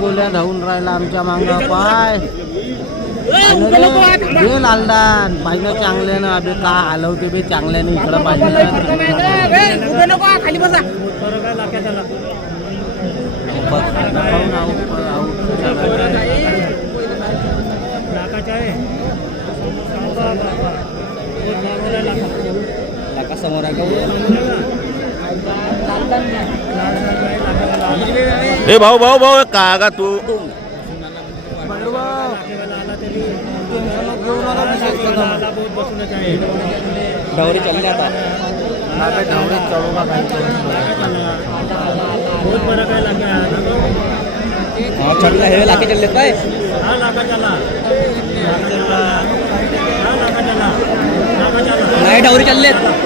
गोल्या धावून राहिला आमच्या मांगा. पाय? दे लालदान. पाहिलं चांगल्यानं. अबे का हलवते बे चांगल्यानं. इकडं पाहिलं. समोर ए भाऊ भाऊ भाऊ का का तू? डवरी चालली आता. नावे ढवळीत चढू का काहीतरी. हा, चढला हे लाखे चाललेत काय नाही डवरी चाललेत.